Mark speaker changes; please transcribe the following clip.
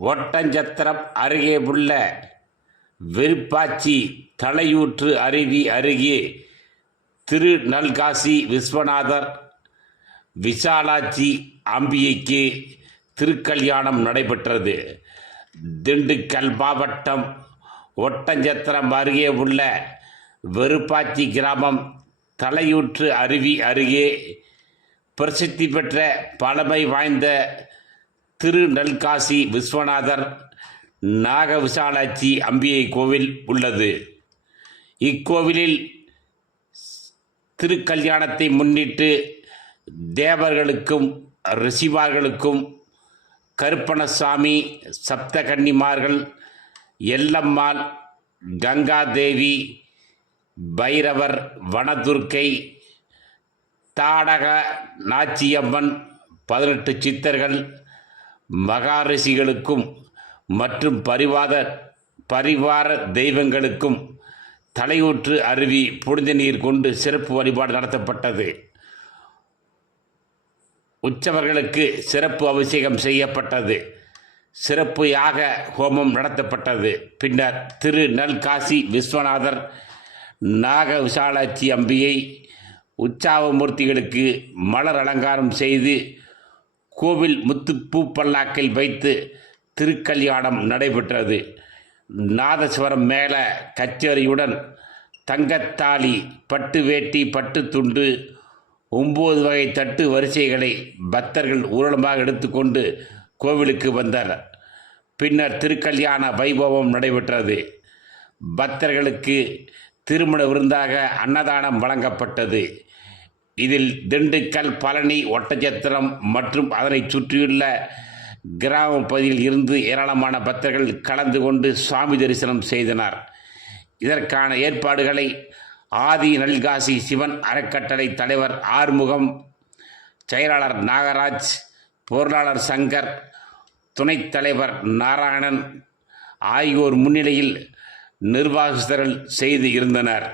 Speaker 1: ஒட்டஞ்சத்திரம் அருகே உள்ள விருப்பாச்சி தலையூற்று அருவி அருகே திருநல்காசி விஸ்வநாதர் விசாலாட்சி அம்பிகைக்கு திருக்கல்யாணம் நடைபெற்றது. திண்டுக்கல் மாவட்டம் ஒட்டஞ்சத்திரம் அருகே உள்ள வெறுப்பாச்சி கிராமம் தலையூற்று அருவி அருகே பிரசித்தி பெற்ற பழமை வாய்ந்த திரு நெல்காசி விஸ்வநாதர் நாக விசாலாட்சி அம்பிகை கோவில் உள்ளது. இக்கோவிலில் திருக்கல்யாணத்தை முன்னிட்டு தேவர்களுக்கும் ரிசிவார்களுக்கும் கருப்பணசாமி சப்தகன்னிமார்கள் எல்லம்மாள் கங்காதேவி பைரவர் வனதுர்க்கை தாடக நாச்சியம்மன் பதினெட்டு சித்தர்கள் மகாரிஷிகளுக்கும் மற்றும் பரிவாத பரிவார தெய்வங்களுக்கும் தலையூற்று அருவி புனித நீர் கொண்டு சிறப்பு வழிபாடு நடத்தப்பட்டது. உற்சவர்களுக்கு சிறப்பு அபிஷேகம் செய்யப்பட்டது. சிறப்பு யாக ஹோமம் நடத்தப்பட்டது. பின்னர் திரு நல்காசி விஸ்வநாதர் நாக விசாலாட்சி அம்பியை உற்சாவமூர்த்திகளுக்கு மலர் அலங்காரம் செய்து கோவில் முத்துப்பூ பல்லாக்கில் வைத்து திருக்கல்யாணம் நடைபெற்றது. நாதஸ்வரம் மேலே கச்சேரியுடன் தங்கத்தாலி பட்டு வேட்டி பட்டு துண்டு ஒம்பது வகை தட்டு வரிசைகளை பக்தர்கள் ஊர்வலமாக எடுத்துக்கொண்டு கோவிலுக்கு வந்தனர். பின்னர் திருக்கல்யாண வைபவம் நடைபெற்றது. பக்தர்களுக்கு திருமண விருந்தாக அன்னதானம் வழங்கப்பட்டது. இதில் திண்டுக்கல் பழனி ஒட்டச்சத்திரம் மற்றும் அதனை சுற்றியுள்ள கிராம பகுதியில் இருந்து ஏராளமான பக்தர்கள் கலந்து கொண்டு சுவாமி தரிசனம் செய்தனர். இதற்கான ஏற்பாடுகளை ஆதி நல்காசி சிவன் அறக்கட்டளை தலைவர் ஆறுமுகம் செயலாளர் நாகராஜ் பொருளாளர் சங்கர் துணைத் தலைவர் நாராயணன் ஆகியோர் முன்னிலையில் நிர்வாகஸ்தர்கள் செய்து இருந்தனர்.